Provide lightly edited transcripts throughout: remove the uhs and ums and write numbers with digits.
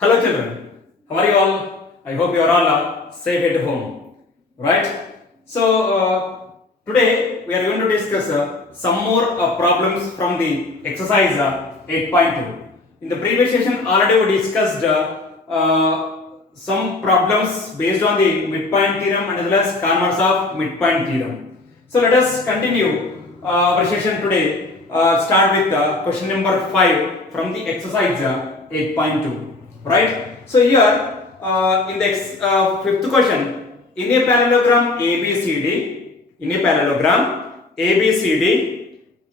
Hello children, how are you all? I hope you are all safe at home, right? So today we are going to discuss some more problems from the exercise 8.2. In the previous session already we discussed some problems based on the midpoint theorem and as well as converse of midpoint theorem. So let us continue our session today. Start with question number 5 from the exercise 8.2. Right? So here in the fifth question, in a parallelogram ABCD,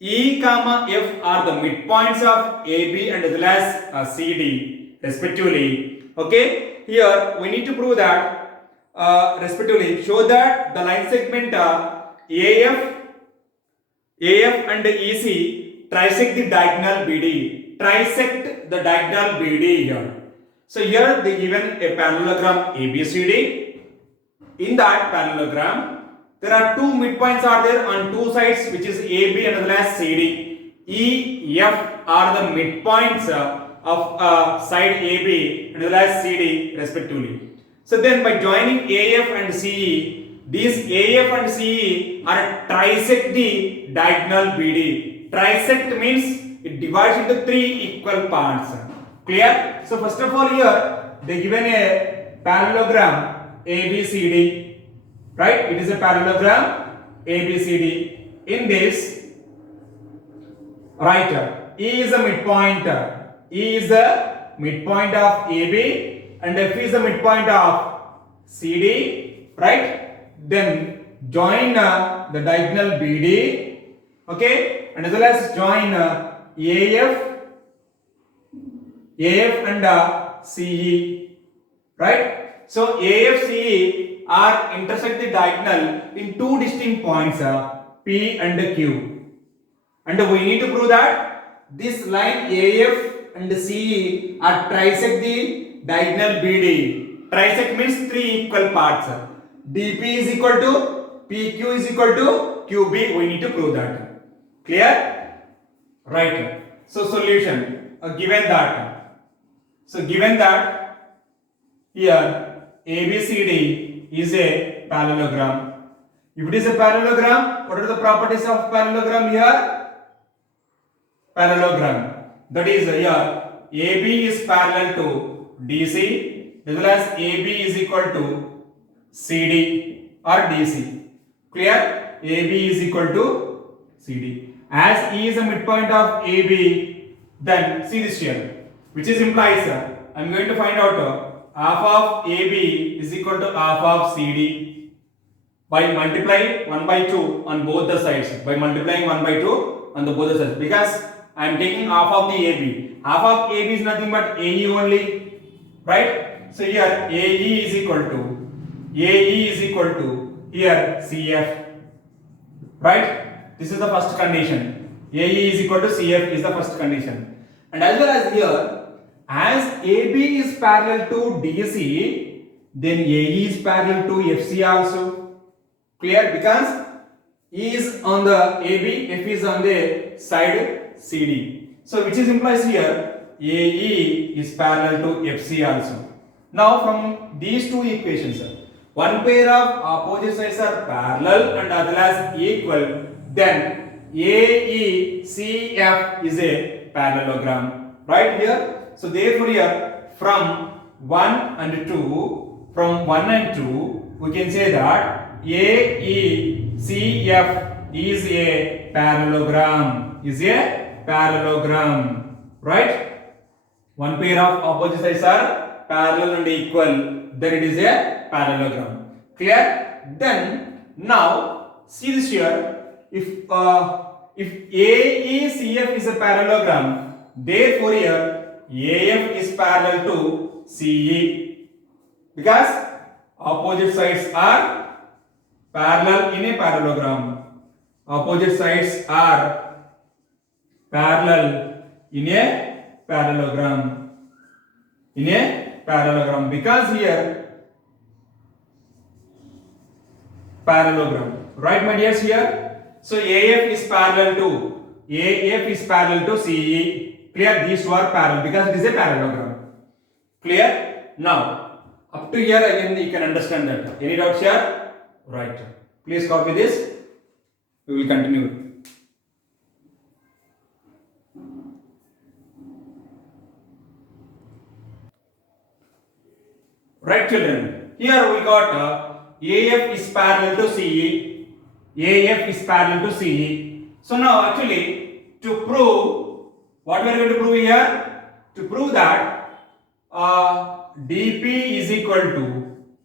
E comma F are the midpoints of AB and as well as CD respectively. Okay, here we need to prove that respectively show that the line segment AF and EC trisect the diagonal BD. Trisect the diagonal BD here. So here they given a parallelogram ABCD. In that parallelogram, there are two midpoints are there on two sides, which is AB and as well as CD. E, F are the midpoints of side AB and as well as CD respectively. So then by joining AF and CE, these AF and CE are trisect the diagonal BD. Trisect means it divides into three equal parts. Clear? So first of all here they given a parallelogram ABCD, right? It is a parallelogram ABCD. In this, right, E is the midpoint. E is the midpoint of AB and F is the midpoint of CD, right? Then join the diagonal BD, okay, and as well as join AF and CE, right? So AF CE are intersect the diagonal in two distinct points P and Q, and we need to prove that this line AF and CE are trisect the diagonal BD. Trisect means three equal parts. DP is equal to PQ is equal to QB. We need to prove that. Clear? Right. So solution given that. So given that here ABCD is a parallelogram. If it is a parallelogram, what are the properties of parallelogram here? Parallelogram. That is here AB is parallel to DC as well as AB is equal to CD or DC. Clear? AB is equal to CD. As E is a midpoint of AB, then see this here. Which is implies I am going to find out half of AB is equal to half of CD by multiplying 1 by 2 on both the sides. By multiplying 1 by 2 on the both the sides, because I am taking half of the AB. Half of AB is nothing but AE only, right? So here AE is equal to here CF, right? This is the first condition. AE is equal to CF is the first condition, and as well as here. As AB is parallel to DC, then AE is parallel to FC also. Clear? Because E is on the AB, F is on the side CD. So which is implies here AE is parallel to FC also. Now from these two equations, one pair of opposite sides are parallel and other as equal, then AECF is a parallelogram. Right here. So therefore here from 1 and 2, we can say that AECF is a parallelogram. Right? One pair of opposite sides are parallel and equal, then it is a parallelogram. Clear? Then now see this here. If AECF is a parallelogram, therefore here AF is parallel to CE, because opposite sides are parallel in a parallelogram. Opposite sides are parallel in a parallelogram. Because here parallelogram, right my dears here. So AF is parallel to CE. Clear? These two are parallel because it is a parallelogram. Clear? Now up to here again you can understand that. Any doubts here? Right. Please copy this. We will continue. Right children, here we got AF is parallel to CE. AF is parallel to CE. So now actually to prove, what we are going to prove here? To prove that DP is equal to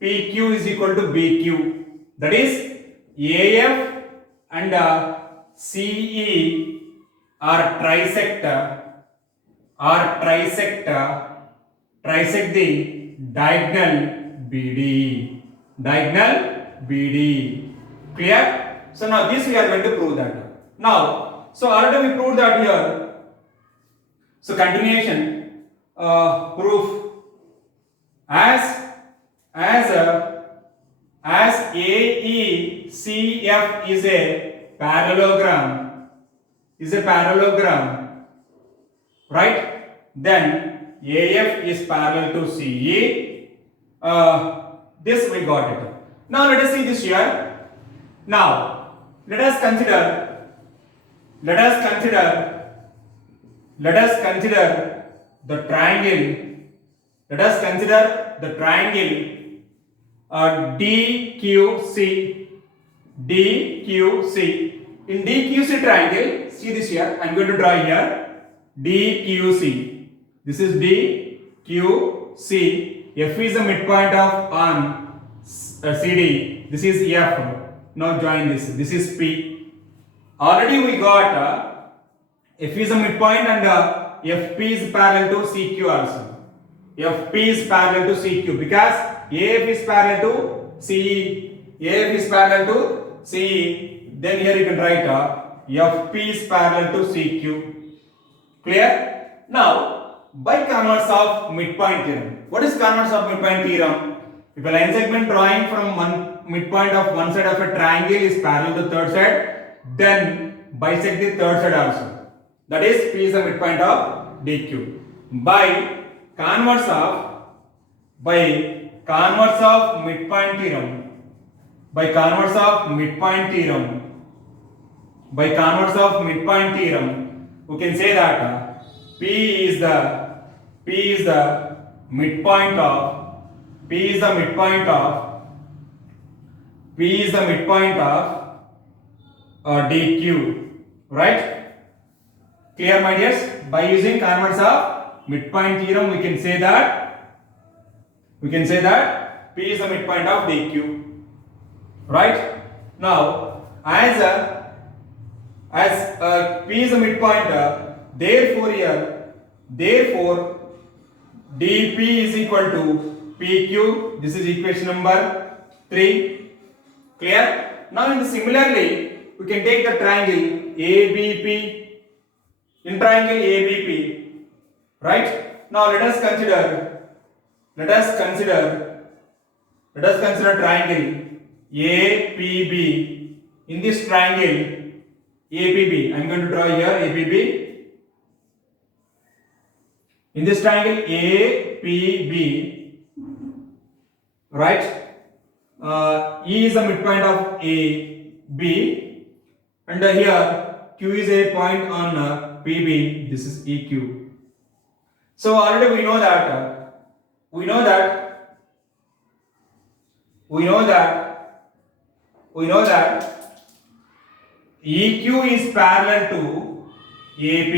PQ is equal to BQ. That is AF and CE are trisect the diagonal BD. Clear? So now this we are going to prove that. Now, so already we proved that here. So continuation proof as AECF is a parallelogram, right? Then AF is parallel to CE. This we got it. Now let us see this here. Now let us consider the triangle. Let us consider the triangle DQC. In DQC triangle, see this here. I am going to draw here DQC. This is DQC. F is the midpoint of on CD. This is F. Now join this. This is P. Already we got F is the midpoint and FP is parallel to CQ also. FP is parallel to CQ because AF is parallel to CE. AF is parallel to CE. Then here you can write FP is parallel to CQ. Clear? Now, by converse of midpoint theorem. What is converse of midpoint theorem? If a line segment drawing from one midpoint of one side of a triangle is parallel to third side, then bisect the third side also. That is P is the midpoint of DQ. By converse of midpoint theorem, we can say that P is the midpoint of DQ, right? Clear, my dears? By using converse of midpoint theorem, we can say that P is the midpoint of DQ, right? Now, as P is the midpoint, therefore DP is equal to PQ. This is equation number 3. Clear? Now, similarly, we can take the triangle ABP. In triangle ABP, right? Now let us consider triangle APB. In this triangle APB, I am going to draw here APB. In this triangle APB, right? E is the midpoint of AB, and here Q is a point on PB. This is EQ. So already we know that EQ is parallel to AP.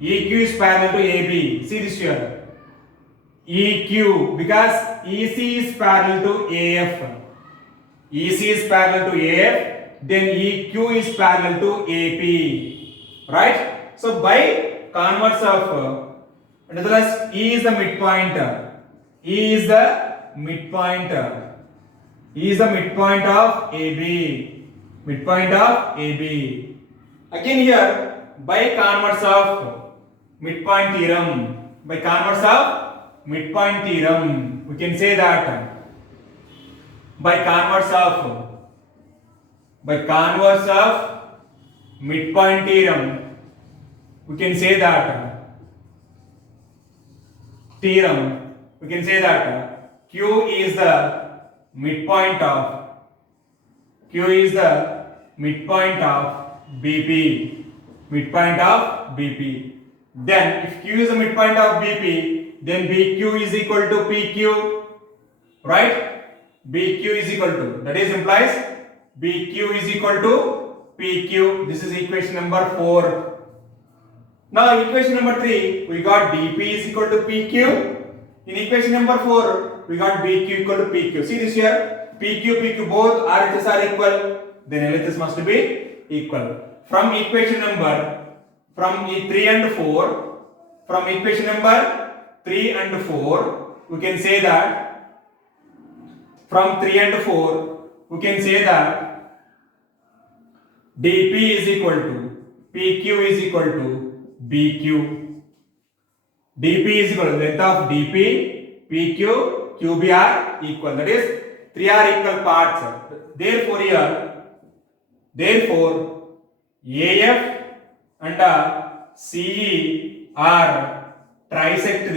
EQ is parallel to AB. See this here. EQ, because EC is parallel to AF. EC is parallel to AF, then EQ is parallel to AP. Right? So by converse of, nevertheless, E is the midpoint. E is the midpoint of AB. Again here, by converse of midpoint theorem, we can say that by converse of midpoint theorem, we can say that theorem, we can say that Q is the midpoint of BP. Midpoint of BP. Then if Q is the midpoint of BP, then BQ is equal to PQ, right? BQ is equal to, that is implies BQ is equal to PQ. This is equation number 4. Now equation number 3, we got DP is equal to PQ. In equation number 4, we got BQ equal to PQ. See this here, PQ both RHS are equal, then LHS must be equal. From equation number 3 and 4, from equation number 3 and 4, we can say that from 3 and 4, we can say that DP is equal to PQ is equal to BQ. DP is equal to length of DP, PQ, QB are equal. That is 3 are equal parts. Therefore AF and CE are trisect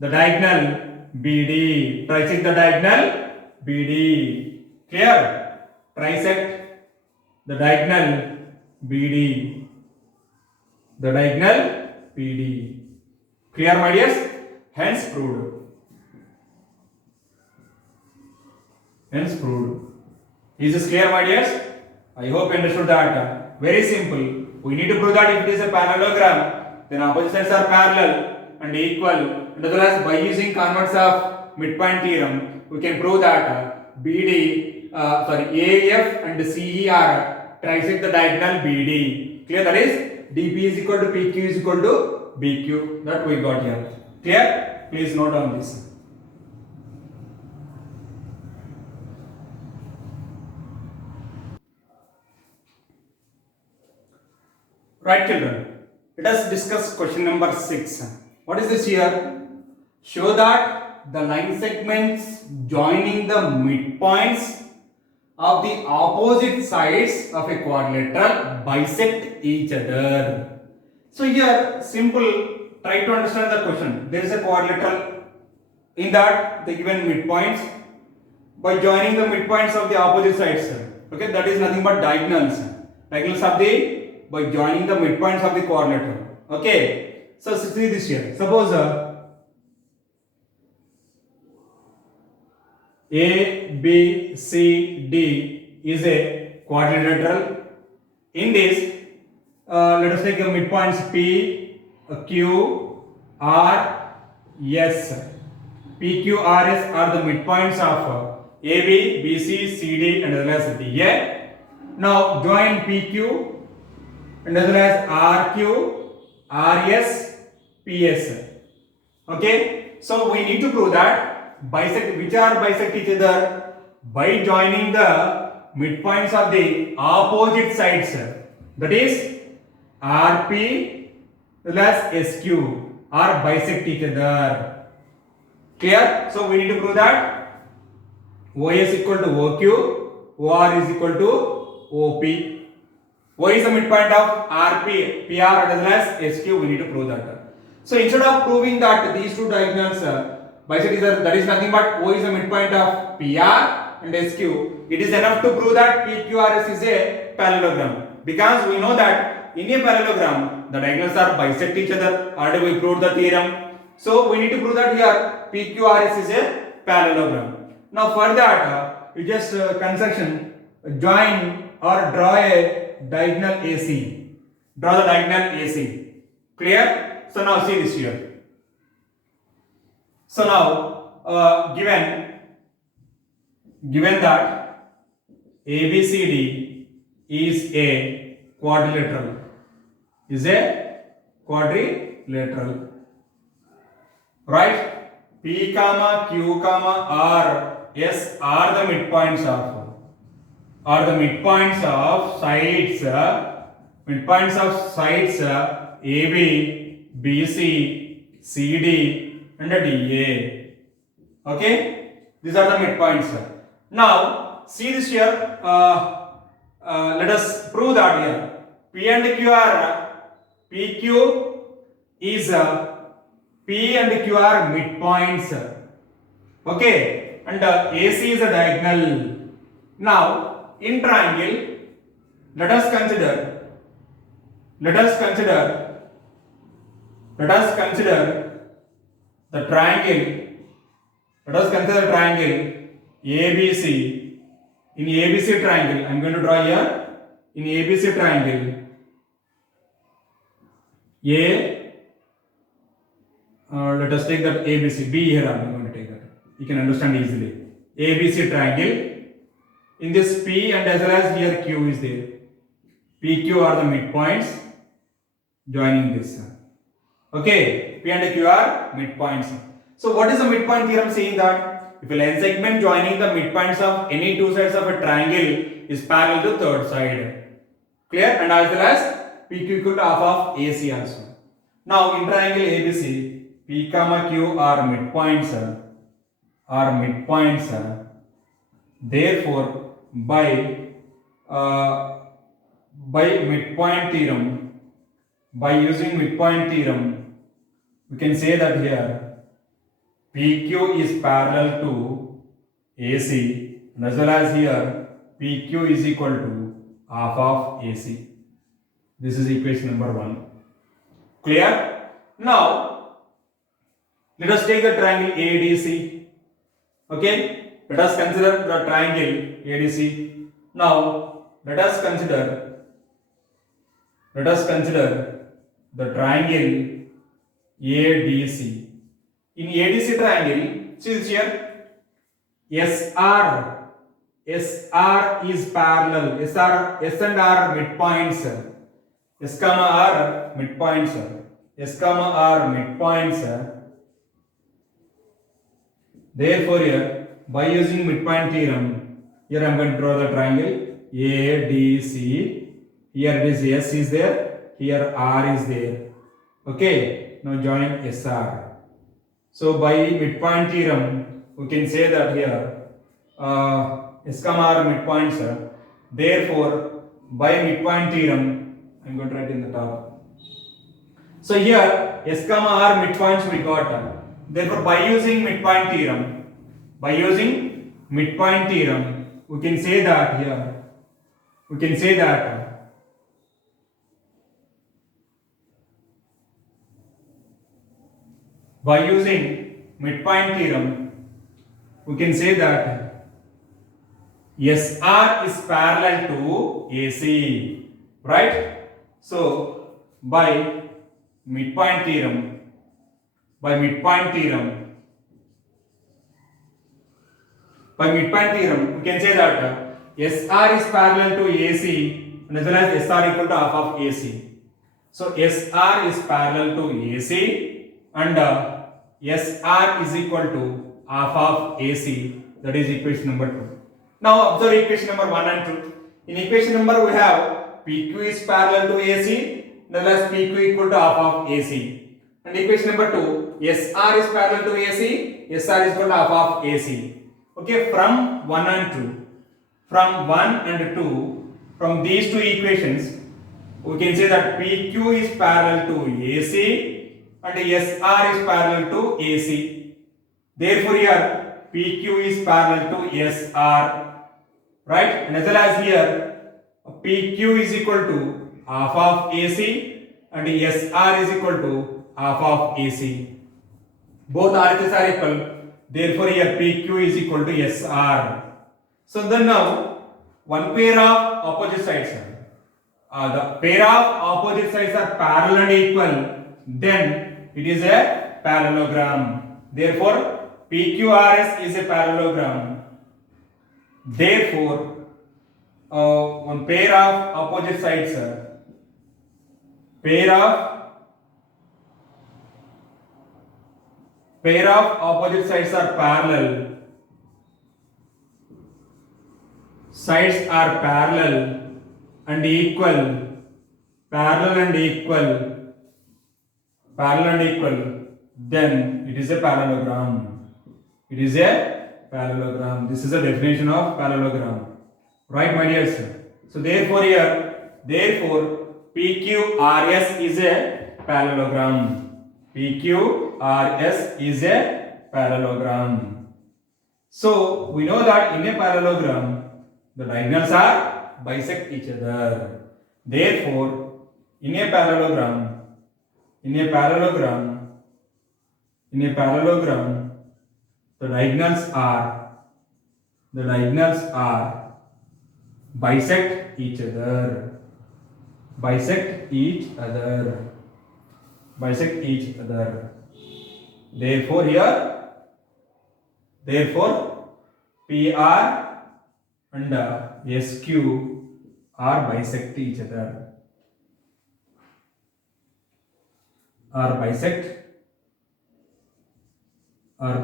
the diagonal BD. Trisect the diagonal BD. Clear? Trisect the diagonal BD. The diagonal BD. Clear, my dears? Hence proved. Is this clear, my dears? I hope you understood that. Very simple. We need to prove that if it is a parallelogram, then opposite sides are parallel and equal. And as well as by using converse of midpoint theorem, we can prove that AF and CE are trisect the diagonal BD. Clear? That is DP is equal to PQ is equal to BQ. That we got here. Clear? Please note on this. Right, children. Let us discuss question number 6. What is this here? Show that the line segments joining the midpoints of the opposite sides of a quadrilateral bisect each other. So here, simple, try to understand the question. There is a quadrilateral, in that the given midpoints, by joining the midpoints of the opposite sides, okay, that is nothing but diagonals of the, by joining the midpoints of the quadrilateral. Okay, so see this here. Suppose A, B, C, D is a quadrilateral. In this, let us take the midpoints P, Q, R, S. P, Q, R, S are the midpoints of AB, BC, CD and as well as DA. Now join PQ and as well as RQ, RS, PS. Okay, so we need to prove that which are bisect each other by joining the midpoints of the opposite sides. That is RP plus SQ are bisect each other. Clear? So we need to prove that OS equal to OQ, OR is equal to OP. O is the midpoint of RP, PR as well as SQ. We need to prove that. So instead of proving that these two diagonals bisect each other, that is nothing but O is the midpoint of PR and SQ. It is enough to prove that PQRS is a parallelogram, because we know that in a parallelogram the diagonals are bisect each other. Already we proved the theorem. So we need to prove that here PQRS is a parallelogram. Now for that you just construction join or draw a diagonal AC. Draw the diagonal AC. Clear? So now see this here. So now given that ABCD is a quadrilateral, right? P comma Q comma R S are the midpoints of sides AB, BC, CD and DA. Okay, these are the midpoints. Now see this here. Let us prove that here P and Q are PQ is P and Q are midpoints. Okay, and AC is a diagonal. Now in triangle, let us consider let us consider the triangle. Let us consider the triangle ABC. In ABC triangle, I am going to draw here. In ABC triangle, let us take that ABC. B here I am going to take that. You can understand easily. ABC triangle. In this P and as well as here Q is there. PQ are the midpoints joining this. Okay, P and Q are midpoints. So what is the midpoint theorem saying that if a line segment joining the midpoints of any two sides of a triangle is parallel to third side. Clear? And as well as PQ equal to half of AC also. Now in triangle ABC, P comma Q are midpoints. Therefore, by midpoint theorem, by using midpoint theorem, we can say that here PQ is parallel to AC, and as well as here PQ is equal to half of AC. This is equation number 1. Clear? Now let us take the triangle ADC. Okay, let us consider the triangle ADC. Now let us consider the triangle ADC. In ADC triangle, see this here, SR is parallel. S and R midpoints. S comma R midpoints. S comma R midpoints. Therefore, here by using midpoint theorem, here I am going to draw the triangle ADC. Here it is S is there, here R is there. Okay, now join SR. So by midpoint theorem, we can say that here S comma R midpoints. Therefore, by midpoint theorem, I am going to write in the top. So here S comma R midpoints we got. Therefore, by using midpoint theorem, we can say that here, by using midpoint theorem, we can say that SR is parallel to AC, right? So by midpoint theorem, we can say that SR is parallel to AC, and as well as SR equal to half of AC. So SR is parallel to AC, and SR is equal to half of AC. That is equation number 2. Now observe equation number 1 and 2. In equation number we have PQ is parallel to AC, and as well as PQ equal to half of AC. And equation number 2, SR is parallel to AC, SR is equal to half of AC. Okay, from 1 and 2, from these two equations, we can say that PQ is parallel to AC and SR is parallel to AC. Therefore, here PQ is parallel to SR, right? And as well as here PQ is equal to half of AC and SR is equal to half of AC. Both RHS are equal. Therefore, here PQ is equal to SR. So then now one pair of opposite sides, the pair of opposite sides are parallel and equal, then it is a parallelogram. Therefore, PQRS is a parallelogram. Therefore, one pair of opposite sides, pair of opposite sides are parallel. Sides are parallel and equal. Then it is a parallelogram. This is a definition of parallelogram. Right, my dear sir? So therefore PQRS is a parallelogram. PQRS is a parallelogram. So we know that in a parallelogram the diagonals are bisect each other. Therefore, in a parallelogram, the diagonals are bisect each other. Bisect each other. Therefore PR and SQ are bisect each other.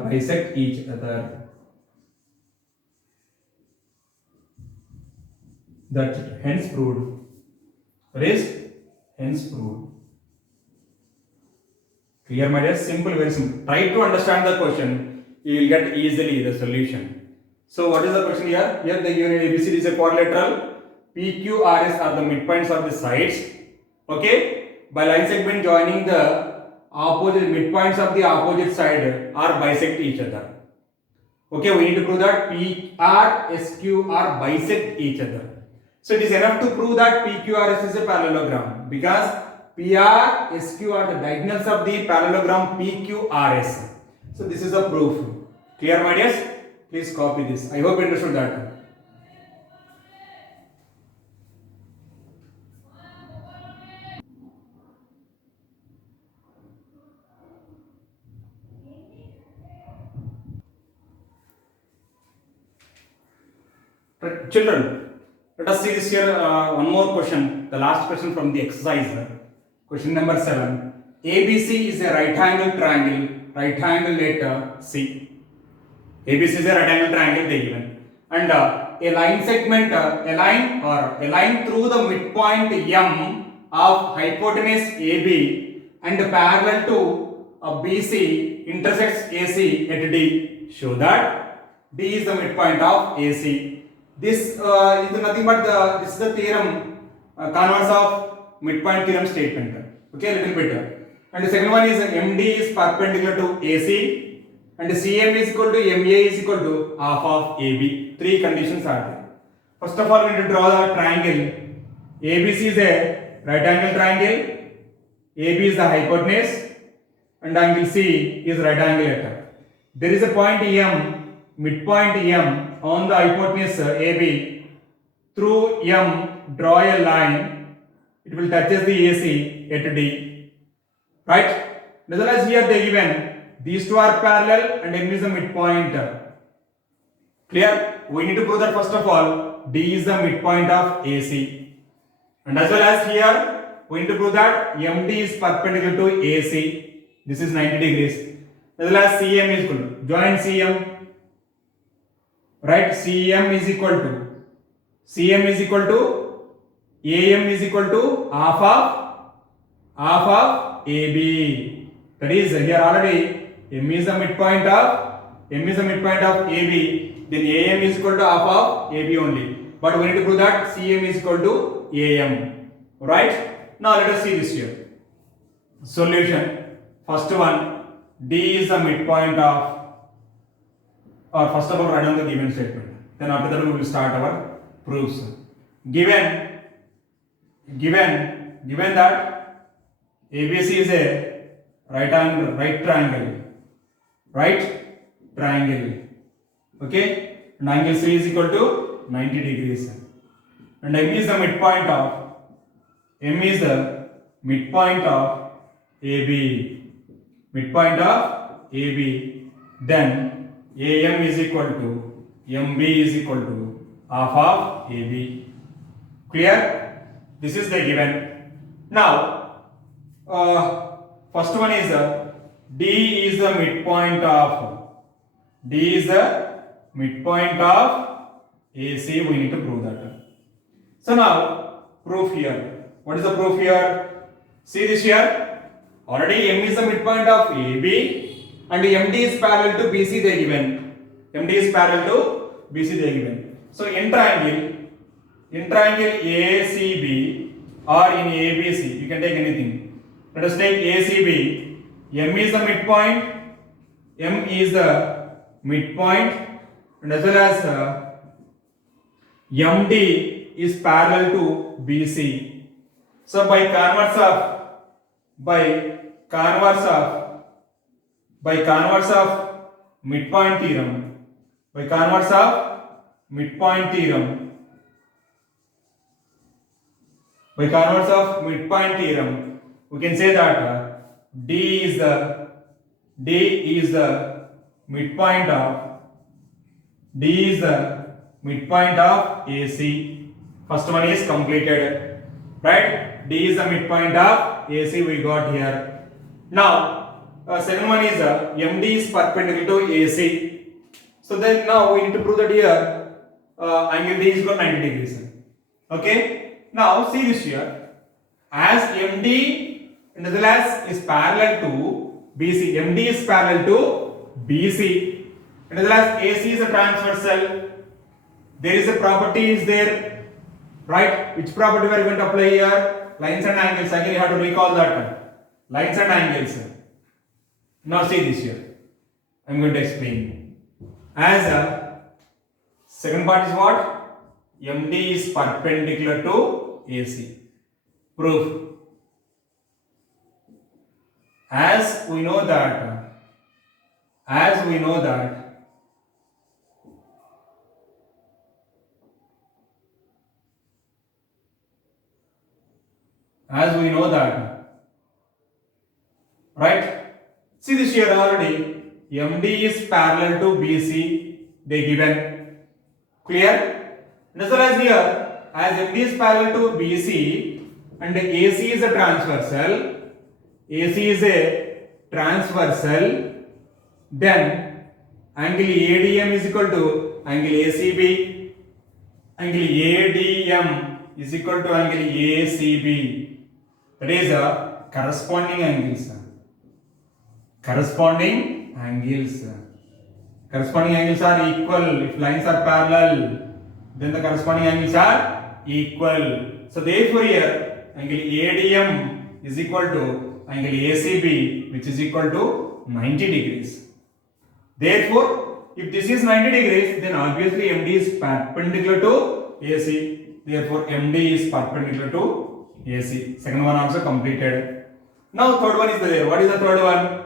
Bisect each other. That hence proved. Clear, my dear? Simple, very simple. Try to understand the question. You will get easily the solution. So what is the question here? Here the unit ABCD is a quadrilateral. PQRS are the midpoints of the sides. Okay. By line segment joining the opposite midpoints of the opposite side are bisect each other. Okay, we need to prove that PR, SQ are bisect each other. So it is enough to prove that PQRS is a parallelogram because PR, SQ are the diagonals of the parallelogram PQRS. So this is a proof. Clear, my dears? Please copy this. I hope you understood that. Children, let us see this here. One more question. The last question from the exercise. Question number 7. ABC is a right angle triangle. Right angle letter C. ABC is a right angle triangle they given. And a line segment, a line through the midpoint M of hypotenuse AB and parallel to BC intersects AC at D. Show that D is the midpoint of AC. This is nothing but this is the theorem, converse of midpoint theorem statement. Okay, a little bit. And the second one is MD is perpendicular to AC and CM is equal to MA is equal to half of AB. Three conditions are there. First of all, we need to draw the triangle. ABC is a right angle triangle. AB is the hypotenuse and angle C is right angle letter. There is a point M, midpoint M on the hypotenuse AB. Through M, draw a line. It will touches the AC at D. Right? Nevertheless, here they given these two are parallel and M is the midpoint. Clear? We need to prove that first of all D is the midpoint of AC. And as well as here we need to prove that MD is perpendicular to AC. This is 90 degrees. As well as CM is equal to join CM. Right? CM is equal to AM is equal to half of AB. That is here already M is the midpoint of AB. Then AM is equal to half of AB only. But we need to prove that CM is equal to AM. Right? Now let us see this here. Solution. First one, D is the midpoint of, or first of all write down the given statement. Then after that we will start our proofs. Given that ABC is a right triangle. Okay, and angle C is equal to 90 degrees. And M is the midpoint of AB. Then AM is equal to MB is equal to half of AB. Clear? This is the given. Now, first one is D is the midpoint of AC. We need to prove that. So now, proof here. What is the proof here? See this here. Already M is the midpoint of AB and MD is parallel to BC they given. So in triangle ACB or in ABC, you can take anything. Let us take ACB. M is the midpoint. M is the midpoint, and as well as MD is parallel to BC. So by converse of midpoint theorem, we can say that D is the midpoint of AC. First one is completed, right? D is the midpoint of AC we got here. Now, second one is MD is perpendicular to AC. So then now we need to prove that here angle D is equal to 90 degrees. Okay. Now see this here. As MD and as well as is parallel to BC. MD is parallel to BC. And as well as AC is a transversal. There is a property is there, right? Which property we are going to apply here? Lines and angles. Again, you have to recall that. Lines and angles. Now see this here. I am going to explain. As a second part is what? MD is perpendicular to AC. Proof. As we know that right? See this here already. MD is parallel to BC. They given. Clear? And as well as here, as MD is parallel to BC and AC is a transversal. Then angle ADM is equal to angle ACB. Angle ADM is equal to angle ACB. That is a corresponding angles. Corresponding angles are equal. If lines are parallel, then the corresponding angles are equal. So therefore here angle ADM is equal to angle ACB, which is equal to 90 degrees. Therefore, if this is 90 degrees, then obviously MD is perpendicular to AC. Therefore, MD is perpendicular to AC. Second one also completed. Now third one is there. What is the third one?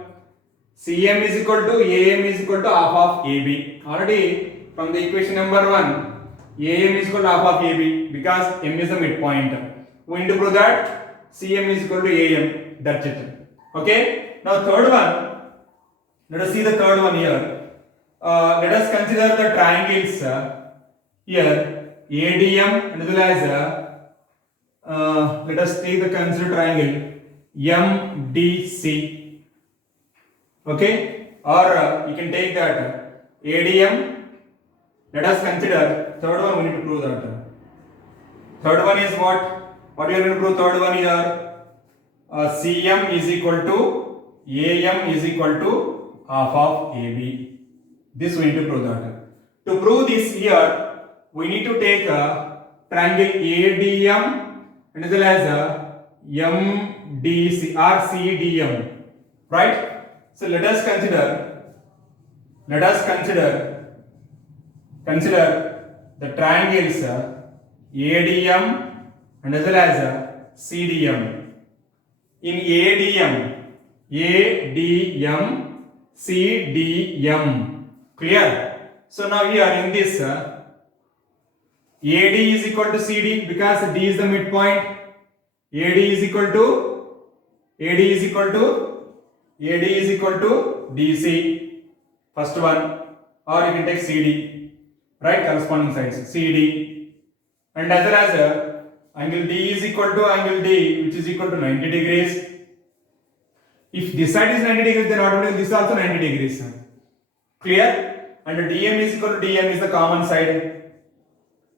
CM is equal to AM is equal to half of AB. Already from the equation number 1, AM is equal to half of AB because M is the midpoint. We need to prove that CM is equal to AM. That's it. Okay. Now third one. Let us see the third one here. Let us consider the triangles here ADM and as well as let us take the consider triangle MDC. Okay, or you can take that ADM. Let us consider third one. We need to prove that. Third one is what? What we are going to prove? Third one here. CM is equal to AM is equal to half of AB. This we need to prove that. To prove this here, we need to take a triangle ADM and as well as MDC or CDM, right? So let us consider the triangles ADM and as well as CDM. In ADM, CDM. Clear? So now here in this AD is equal to CD because D is the midpoint. AD is equal to DC. First one, or you can take CD, right? Corresponding sides CD, and as well as angle D is equal to angle D, which is equal to 90 degrees. If this side is 90 degrees, then automatically this is also 90 degrees. Clear? And DM is equal to DM is the common side.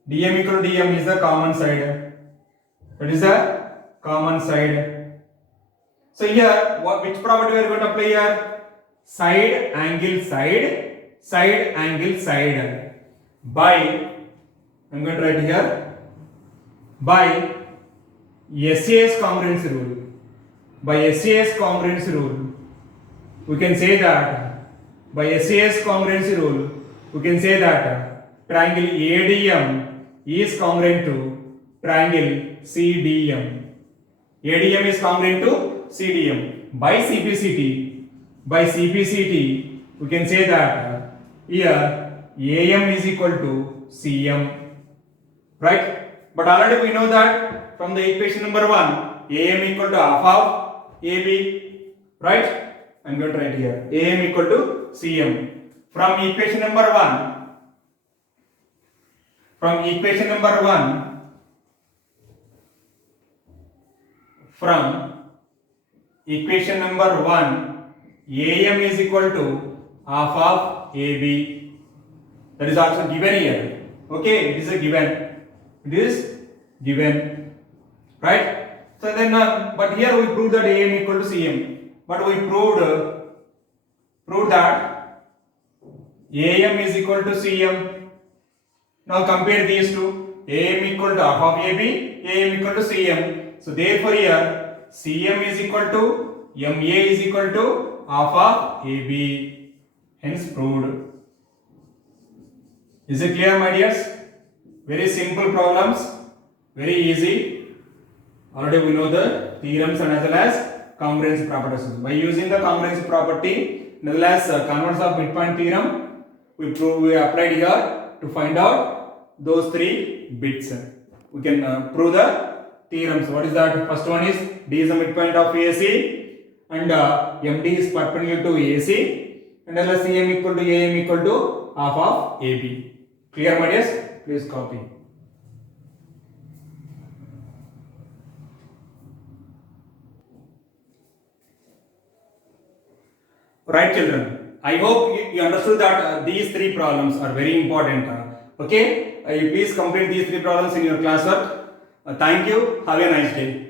DM equal to DM is the common side. That is the common side. So here, which property we are going to apply here? Side angle side. By, I am going to write here, by SAS congruency rule. by SAS congruency rule, we can say that by SAS congruency rule, we can say that triangle ADM is congruent to triangle CDM. ADM is congruent to CDM. By CPCT, we can say that here AM is equal to CM, right? But already we know that from the equation number 1, AM equal to half of AB, right? I'm going to write here AM equal to CM. From equation number 1, from equation number 1, AM is equal to half of AB. That is also given here. Okay, it is a given. It is given, right? So then, but here we proved that AM equal to CM. But we proved that AM is equal to CM. Now compare these two. AM equal to half of AB, AM equal to CM. So therefore here CM is equal to MA is equal to half of AB. Hence proved. Is it clear, my dears? Very simple problems, very easy. Already we know the theorems and as well as congruency properties. By using the congruency property, as well as converse of midpoint theorem, we applied here to find out those 3 bits. We can prove the theorems. What is that? First one is D is the midpoint of AC and MD is perpendicular to AC and as well as CM equal to AM equal to half of AB. Clear, my dears? Please copy. Right, children. I hope you understood that these 3 problems are very important. Okay, you please complete these 3 problems in your classwork. Thank you. Have a nice day.